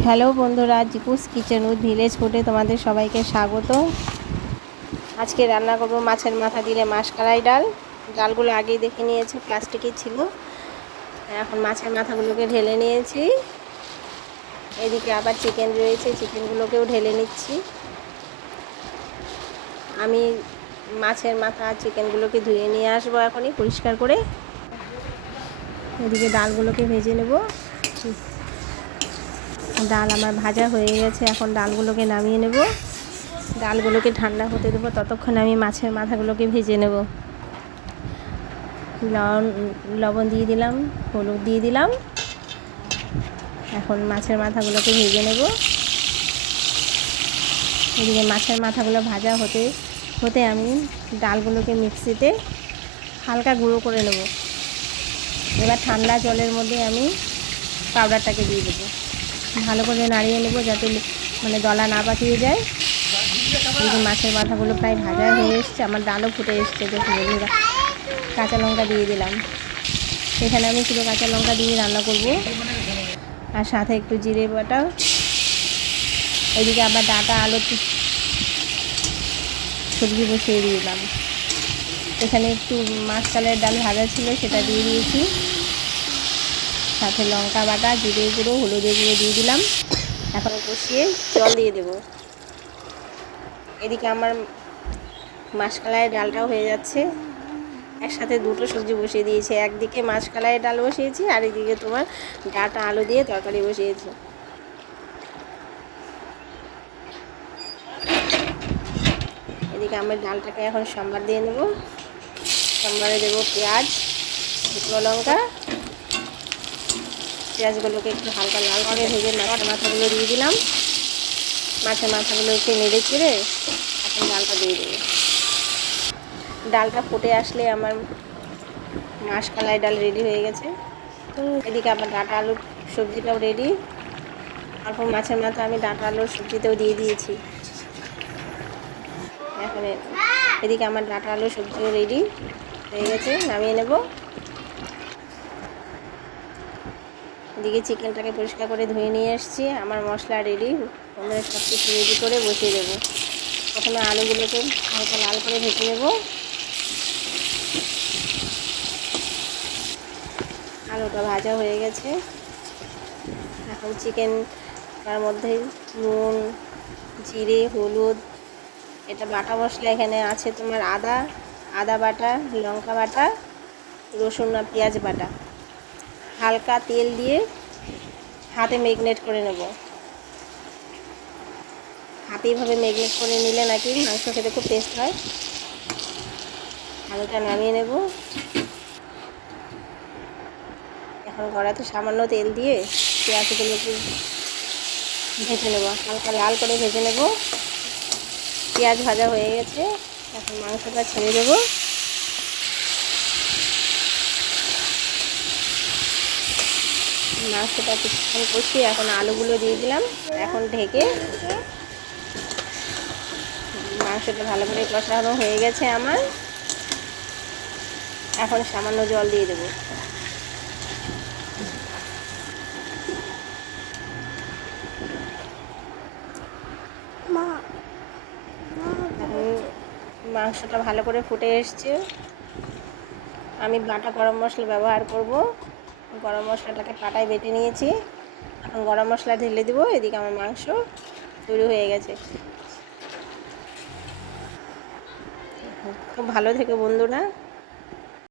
Hello বন্ধুরা, জিকুস kitchen with village ফুডে তোমাদের সবাইকে স্বাগত। আজকে রান্না করব মাছের মাথা দিলে মাসকলাই ডাল। ডালগুলো আগেই দেখে নিয়েছি, প্লাস্টিকই ছিল। এখন মাছের মাথাগুলোকে ঢেলে নিয়েছি। এদিকে আবার চিকেন রয়েছে, চিকেনগুলোকেও ঢেলে নিচ্ছি। আমি মাছের মাথা আর চিকেনগুলোকে ধুয়ে নিয়ে আসবো এখনই পরিষ্কার করে। এদিকে ডালগুলোকে ভেজে নেব। ডাল আমার ভাজা হয়ে গেছে, এখন ডালগুলোকে নামিয়ে নেব। ডালগুলোকে ঠান্ডা হতে দেবো, ততক্ষণ আমি মাছের মাথাগুলোকে ভেজে নেব। লবণ দিয়ে দিলাম, হলুদ দিয়ে দিলাম। এখন মাছের মাথাগুলোকে ভেজে নেব। এদিকে মাছের মাথাগুলো ভাজা হতে হতে আমি ডালগুলোকে মিক্সিতে হালকা গুঁড়ো করে নেব। এবার ঠান্ডা জলের মধ্যে আমি পাউডারটাকে দিয়ে দেবো। ভালো করে নাড়িয়ে নেব যাতে দলা না পাকিয়ে যায়। এই যে মাছের মাথাগুলো প্রায় ভাজা হয়ে এসছে, আমার ডালও ফুটে এসছে। দেখুন বন্ধুরা, কাঁচা লঙ্কা দিয়ে দিলাম। এখানে আমি কিলো কাঁচা লঙ্কা দিয়ে রান্না করব, আর সাথে একটু জিরে বাটা। এদিকে আবার ডাটা আলু সবজি বসিয়ে দিলাম। এখানে একটু মাসকলাইয়ের ডাল ভাজা ছিল, সেটা দিয়ে দিয়েছি। সাথে লঙ্কা বাটা, জিরে গুঁড়ো, হলুদের গুঁড়ো দিয়ে দিলাম। এখন কষিয়ে জল দিয়ে দেব। এদিকে আমার মাসকলাইয়ের ডালটাও হয়ে যাচ্ছে। একসাথে দুটো সবজি বসিয়ে দিয়েছি, একদিকে মাসকলাইয়ের ডাল বসিয়েছি, আর এদিকে তোমার ডাটা আলু দিয়ে তরকারি বসিয়েছি। এদিকে আমি ডালটাকে এখন সম্বার দিয়ে নেব। সম্বারে দেবো পেঁয়াজ, শুকনো লঙ্কা। পেঁয়াজগুলোকে একটু হালকা লাল করে ভেজে মাছের মাথাগুলো দিয়ে দিলাম। মাছের মাথাগুলো একটু নেড়ে চেড়ে এখন ডালটা দিয়ে দেবো। ডালটা ফুটে আসলে আমার মাসকলাই ডাল রেডি হয়ে গেছে। এদিকে আবার ডাটা আলুর সবজিটাও রেডি। অল্প মাছের মাথা আমি ডাটা আলুর সবজিতেও দিয়ে দিয়েছি। এখন এদিকে আমার ডাটা আলুর সবজিও রেডি হয়ে গেছে, নামিয়ে নেব। এদিকে চিকেনটাকে পরিষ্কার করে ধুয়ে নিয়ে এসেছি। আমার মশলা রেডি, আমরা সব কিছু রেডি করে বসিয়ে দেবো। প্রথমে আলুগুলোকে হালকা লাল করে ভেজে নেব। আলুটা ভাজা হয়ে গেছে। এখন চিকেনটার মধ্যে নুন, জিরে, হলুদ, এটা বাটা মশলা এখানে আছে তোমার আদা বাটা, লঙ্কা বাটা, রসুন আর পেঁয়াজ বাটা। হালকা তেল দিয়ে হাতে ম্যারিনেট করে নেব। হাতে এইভাবে ম্যারিনেট করে নিলে নাকি মাংস খেতে খুব টেস্ট হয়। আলুটা নামিয়ে নেব। এখন কড়াইতে সামান্য তেল দিয়ে পেঁয়াজগুলোকে ভেজে নেব, হালকা লাল করে ভেজে নেব। পেঁয়াজ ভাজা হয়ে গেছে, এখন মাংসটা ছেড়ে দেবো। মাংসটা কিছুক্ষণ কষিয়ে এখন আলুগুলো দিয়ে দিলাম। এখন ঢেকে মাংসটা ভালো করে কষানো হয়ে গেছে আমার। এখন সামান্য জল দিয়ে দেবো। এখন মাংসটা ভালো করে ফুটে এসছে। আমি বাটা গরম মশলা ব্যবহার করব। গরম মশলাটাকে পাটায় বেটে নিয়েছি। এখন গরম মশলা ঢেলে দেবো। এদিকে আমার মাংস তৈরি হয়ে গেছে। খুব ভালো থেকো বন্ধুরা।